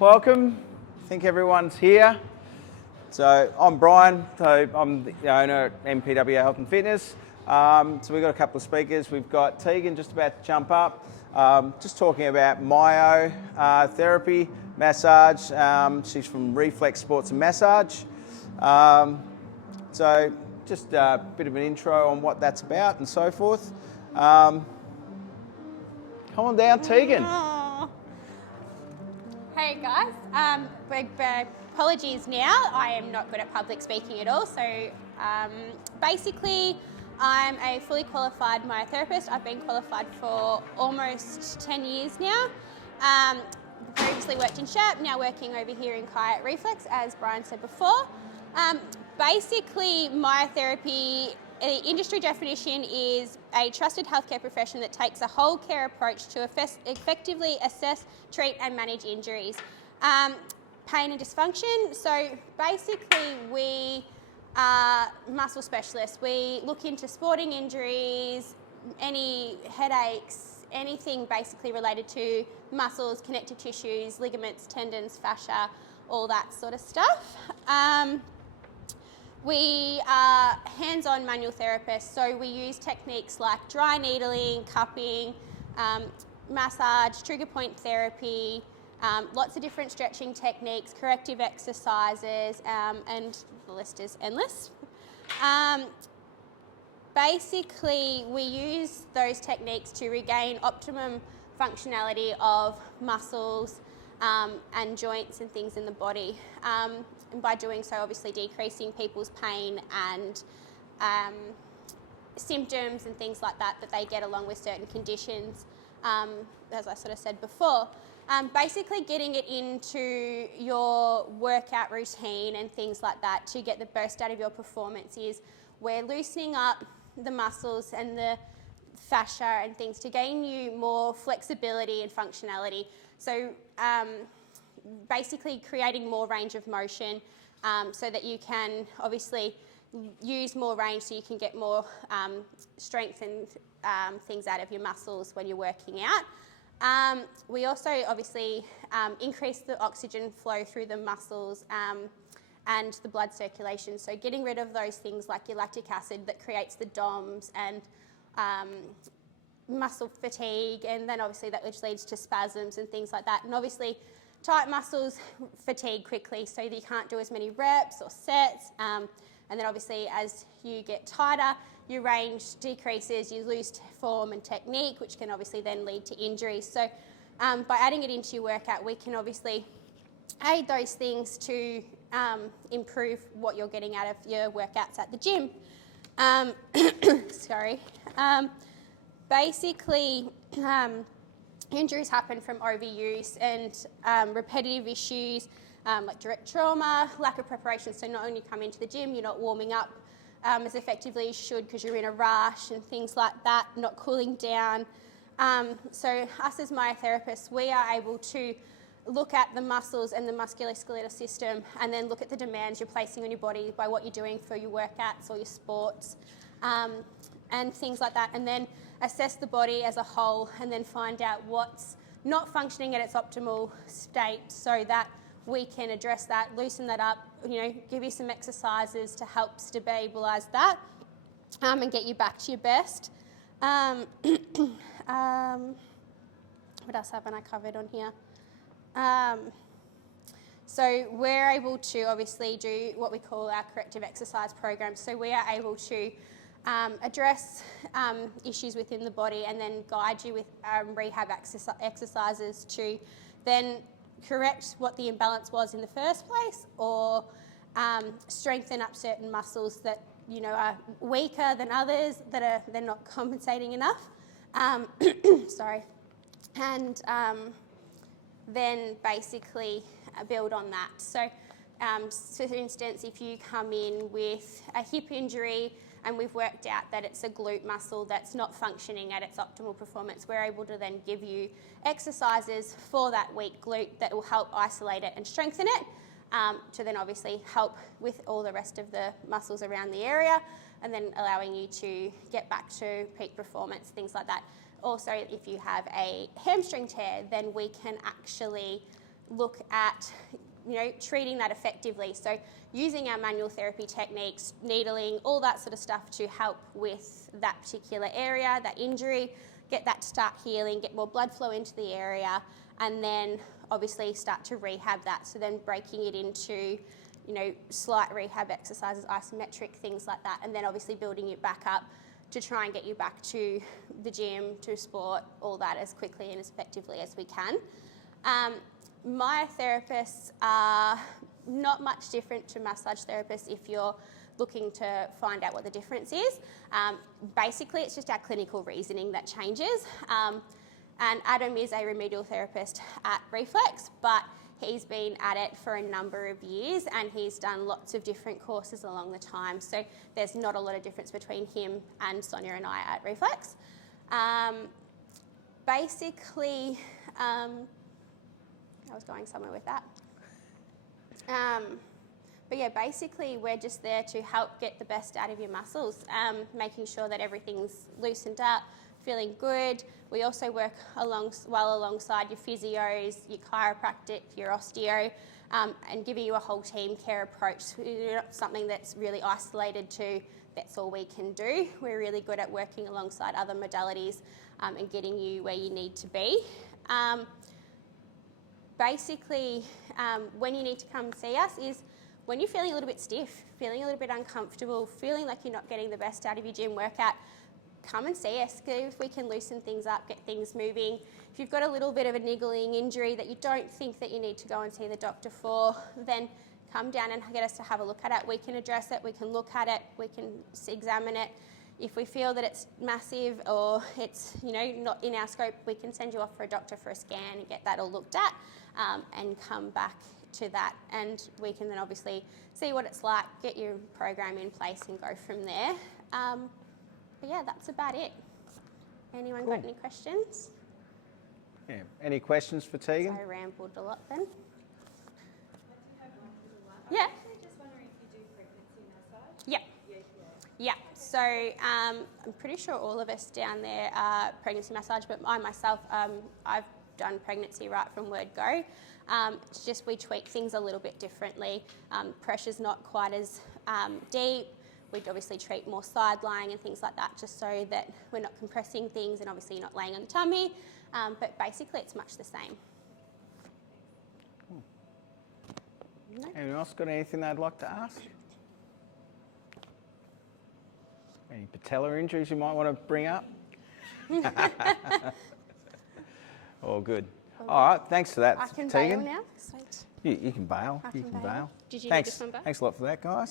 welcome. I think everyone's here. So I'm Brian, so I'm the owner at MPW Health and Fitness. So we've got a couple of speakers. We've got Tegan just about to jump up, just talking about myo therapy, massage. She's from Reflex Sports and Massage. So just a bit of an intro on what that's about and so forth. Come on down, Tegan. Hey guys, apologies now, I am not good at public speaking at all, so basically I'm a fully qualified myotherapist. I've been qualified for almost 10 years now. Previously worked in SHAP, now working over here in Kai at Reflex, as Brian said before. Basically, myotherapy, the industry definition is a trusted healthcare profession that takes a whole care approach to effectively assess, treat and manage injuries. Pain and dysfunction. So basically we are muscle specialists. We look into sporting injuries, any headaches, anything basically related to muscles, connective tissues, ligaments, tendons, fascia, all that sort of stuff. We are hands-on manual therapists, so we use techniques like dry needling, cupping, massage, trigger point therapy, lots of different stretching techniques, corrective exercises, and the list is endless. Basically, we use those techniques to regain optimum functionality of muscles and joints and things in the body. And by doing so, obviously decreasing people's pain and symptoms and things like that they get along with certain conditions, as I sort of said before. Basically getting it into your workout routine and things like that to get the best out of your performance is we're loosening up the muscles and the fascia and things to gain you more flexibility and functionality. So basically creating more range of motion so that you can obviously use more range so you can get more strength and things out of your muscles when you're working out. We also obviously increase the oxygen flow through the muscles and the blood circulation. So getting rid of those things like your lactic acid that creates the DOMS and muscle fatigue, and then obviously that which leads to spasms and things like that. And obviously tight muscles fatigue quickly, so that you can't do as many reps or sets. And then obviously as you get tighter, your range decreases, you lose form and technique, which can obviously then lead to injuries. So by adding it into your workout, we can obviously aid those things to improve what you're getting out of your workouts at the gym. Sorry. Basically, injuries happen from overuse and repetitive issues like direct trauma, lack of preparation. So not only come into the gym, you're not warming up as effectively as you should because you're in a rush and things like that, not cooling down. So us as myotherapists, we are able to look at the muscles and the musculoskeletal system and then look at the demands you're placing on your body by what you're doing for your workouts or your sports and things like that, and then assess the body as a whole and then find out what's not functioning at its optimal state so that we can address that, loosen that up, give you some exercises to help stabilise that and get you back to your best. What else haven't I covered on here? So we're able to obviously do what we call our corrective exercise program. So we are able to address issues within the body and then guide you with rehab exercises to then correct what the imbalance was in the first place, or strengthen up certain muscles that are weaker than others, that they're not compensating enough. Sorry. And then basically build on that. So for instance, if you come in with a hip injury and we've worked out that it's a glute muscle that's not functioning at its optimal performance, we're able to then give you exercises for that weak glute that will help isolate it and strengthen it, to then obviously help with all the rest of the muscles around the area, and then allowing you to get back to peak performance, things like that. Also, if you have a hamstring tear, then we can actually look at, treating that effectively. So using our manual therapy techniques, needling, all that sort of stuff to help with that particular area, that injury, get that to start healing, get more blood flow into the area, and then obviously start to rehab that. So then breaking it into, slight rehab exercises, isometric, things like that, and then obviously building it back up to try and get you back to the gym, to sport, all that as quickly and as effectively as we can. My therapists are not much different to massage therapists if you're looking to find out what the difference is. Basically, it's just our clinical reasoning that changes. And Adam is a remedial therapist at Reflex, but he's been at it for a number of years and he's done lots of different courses along the time. So there's not a lot of difference between him and Sonia and I at Reflex. Basically, I was going somewhere with that. But yeah, basically we're just there to help get the best out of your muscles, making sure that everything's loosened up, feeling good. We also work alongside your physios, your chiropractic, your osteo, and giving you a whole team care approach. We're not something that's really isolated to, that's all we can do. We're really good at working alongside other modalities and getting you where you need to be. Basically, when you need to come see us is when you're feeling a little bit stiff, feeling a little bit uncomfortable, feeling like you're not getting the best out of your gym workout, come and see us, if we can loosen things up, get things moving. If you've got a little bit of a niggling injury that you don't think that you need to go and see the doctor for, then come down and get us to have a look at it. We can address it, we can look at it, we can examine it. If we feel that it's massive or it's not in our scope, we can send you off for a doctor for a scan and get that all looked at and come back to that. And we can then obviously see what it's like, get your program in place and go from there. But yeah, that's about it. Anyone got any questions? Yeah. Any questions for Tegan? I rambled a lot then. Yeah. Just wondering if you do pregnancy massage? Yeah. Yeah, so I'm pretty sure all of us down there are pregnancy massage, but I myself, I've done pregnancy right from word go. It's just we tweak things a little bit differently. Pressure's not quite as deep. We'd obviously treat more side lying and things like that just so that we're not compressing things and obviously you're not laying on the tummy, but basically it's much the same. No. Anyone else got anything they'd like to ask? Any patella injuries you might want to bring up? All good. All right, thanks for that, I can Tegan. bail now. Sweet. You can bail. I You can can bail. bail. Did you need Thanks. this one back? Thanks a lot for that, guys.